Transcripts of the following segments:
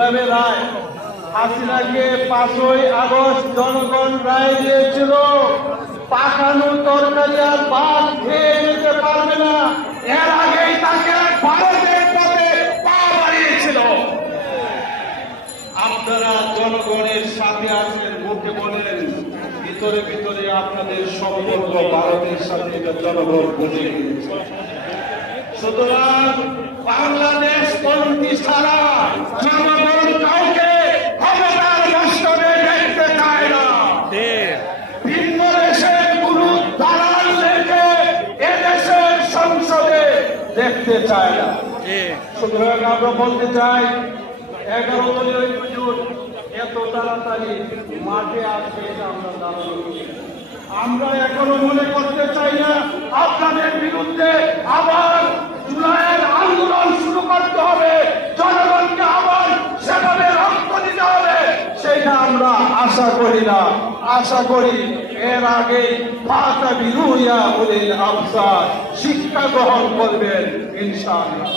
কিভাবে রায় হাসিনাকে 5ই আগস্ট জনগণ রায় দিয়েছিল পাকানো তরকারি আর ভাত খেয়ে নিতে পারবে না, এর আগেই তাকে ভারতের পথে পা বাড়িয়েছিল। আপনারা জনগণের সাথে আছেন, মুখে বলেন, ভিতরে ভিতরে আপনাদের সম্পর্ক ভারতের সাথে জনগণ বুঝে গিয়েছে। সুতরাং বাংলাদেশ পন্থী ছাড়া জনগণ কাউকে ক্ষমতার মস্তকে দেখতে চায় না। ভিন্ন দেশের কোন দালাল রেখে এদেশের সংসদে দেখতে চায় না। সুতরাং আমরা বলতে চাই 11 দলীয় জোট এত তাড়াতাড়ি মাঠে আসবে এটা আমরা দাবি করি। আমরা এখনো মনে করতে চাই না আপনাদের বিরুদ্ধে আবার জুলাইয়ের আন্দোলন শুরু করতে হবে, জনগণকে আবার সেভাবে রক্ত দিতে হবে, সেটা আমরা আশা করি না। আশা করি এর আগে শিক্ষা গ্রহণ করবেন ইনশাআল্লাহ।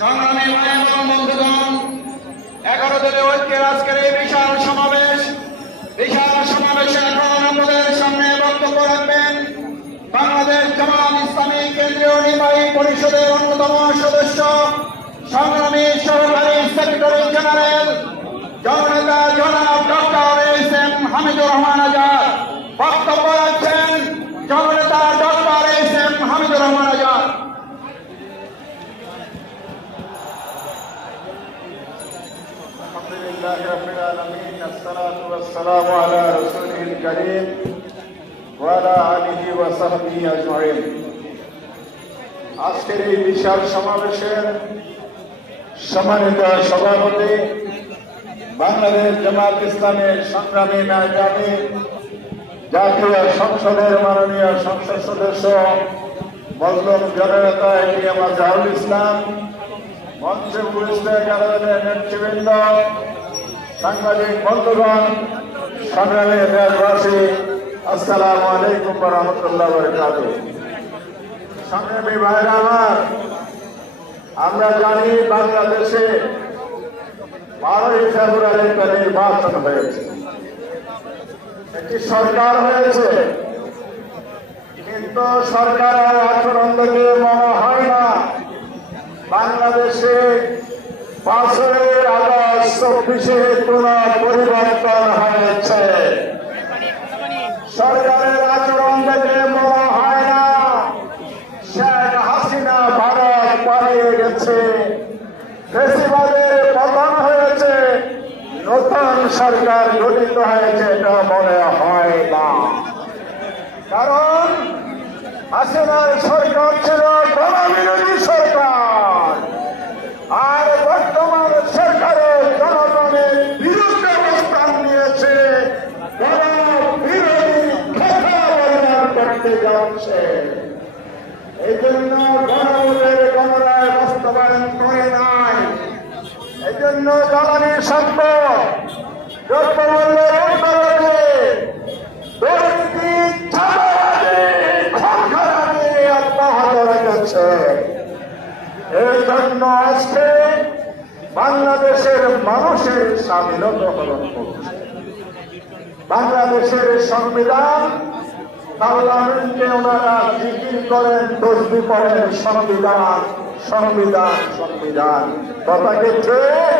সংগ্রামী ভাই এবং বন্ধুগণ, 11 দলীয় ঐক্যের আজকের এই বিশাল সমাবেশে এখন আমাদের সামনে বক্তব্য রাখবেন বাংলাদেশ জামাত ইসলামী কেন্দ্রীয় নির্বাহী পরিষদের অন্যতম সদস্য, সংগ্রামী সহকারী সেক্রেটারি জেনারেল জননেতা জনাব ডক্টর এস.এম. হামিদুর রহমান আজাদ। বক্তব্য রাখছেন জননেতা ডক্টর এস.এম. হামিদুর রহমান আজাদ। আলহামদুলিল্লাহ রাব্বিল আলামিন, আসসালাতু ওয়াসসালামু আলা রাসূলিল কারীম ওয়া আলা আলিহি ওয়া সাহবিহি আজমাইন। আজকের এই বিশাল সমাবেশের সম্মানিত সভাপতি, বাংলাদেশ জামাত ইসলামের সংগ্রামী মেহজাবী জাতীয় সংসদের মাননীয় সংসদ সদস্য মজলুম জননেতা এটিএম আজহারুল ইসলাম, মঞ্চে উপস্থিত নেতৃবৃন্দ, সাংবাদিক বন্ধুগণ, সংগ্রামী দেশবাসী, আসসালামু আলাইকুম ওয়া রাহমাতুল্লাহি ওয়া বারাকাতুহু। সংগ্রামী ভাইরা আমার, আমরা জানি বাংলাদেশে 12ই ফেব্রুয়ারিতে নির্বাচন হয়েছে, একটি সরকার হয়েছে, কিন্তু সরকারের আচরণ দেখে মনে হয় না বাংলাদেশে 5ই আগস্ট 24-এ কোন পরিবর্তন হয়েছে। সরকারের আচরণ দেখে মনে হয় না শেখ হাসিনা ভারত পালিয়ে গেছে, ফ্যাসিবাদের পতন হয়েছে, নতুন সরকার গঠিত হয়েছে, এটা মনে হয় না। কারণ হাসিনার সরকার ছিল গণবিরোধী সরকার, আর বর্তমান সরকারের জনগণের বিরুদ্ধে অবস্থান নিয়েছে, গণবিরোধী করতে যাচ্ছে। এই জন্য গণভোটের গণরায় বাস্তবায়ন করে নাই। এই জন্য জ্বালানি সম্পদ দ্রব্যমূল্যের ঊর্ধ্বগতি, দুর্নীতি, অব্যাহত রেখেছে। এই জন্য আজকে বাংলাদেশের মানুষের স্বাধীনতা হরণ করছে। বাংলাদেশের সংবিধান, পার্লামেন্টে ওনারা জিকির করেন, তসবিহ পড়েন, সংবিধান সংবিধান সংবিধান, কথাকে ঠিক।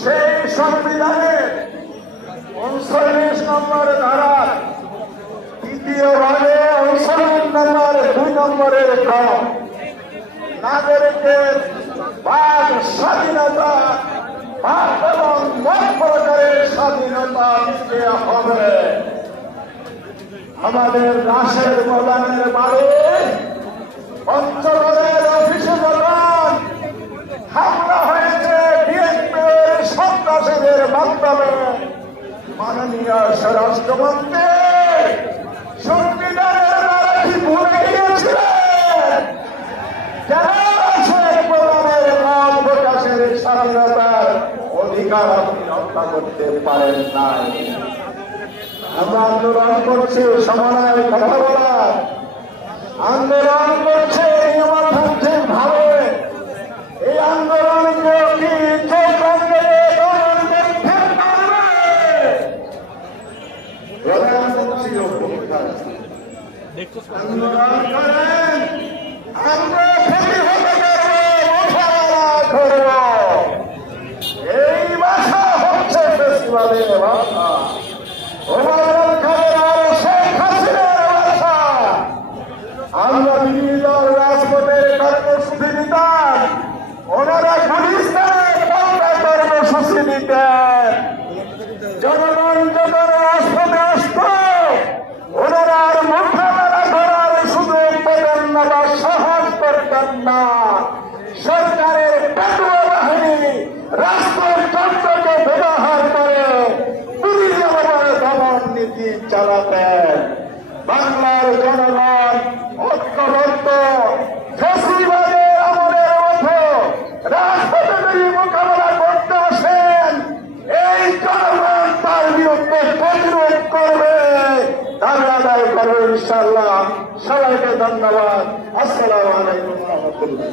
সেই সংবিধানের 39 নম্বর ধারার 2য় ভাগে 39 নম্বর 2 নম্বরের ক্রম, নাগরিকের বাক স্বাধীনতা, বাক এবং মত প্রকারের স্বাধীনতা দিতে হবে। আমাদের রাশের প্রধানের বাড়ি অঞ্চলের অফিসে যখন হামলা হয়েছে বিএনপির সন্ত্রাসীদের মাধ্যমে, মাননীয় স্বরাষ্ট্রমন্ত্রী সংবিধানের কি ভুলে গিয়েছিলেন? প্রধানের মত প্রকাশের স্বাধীনতার অধিকার আপনি রক্ষা করতে পারেন নাই। আমরা আন্দোলন করছি সমানায় কথা বলার, আন্দোলন করছে নিয়মতান্ত্রিক ভাবে দিতেন। জনগণ যখন রাজপথে আসত, ওনারা আর মোকাবেলা করার সুযোগ পেতেন না বা সাহস করতেন না। সরকারের পেটুয়া বাহিনী রাষ্ট্রযন্ত্রকে ব্যবহার করে পুলিশের দমন নীতি চালাতেন। বাংলার জনগণ ঐক্যবদ্ধ ফ্যাসিবাদের আমলের মতো রাজপথে যদি মোকাবেলা করতে আসেন, এই জনগণ তার বিরুদ্ধে প্রতিরোধ করবে, দাবি আদায় করবে ইনশাআল্লাহ। সবাইকে ধন্যবাদ। আসসালামু আলাইকুম ওয়া রাহমাতুল্লাহ।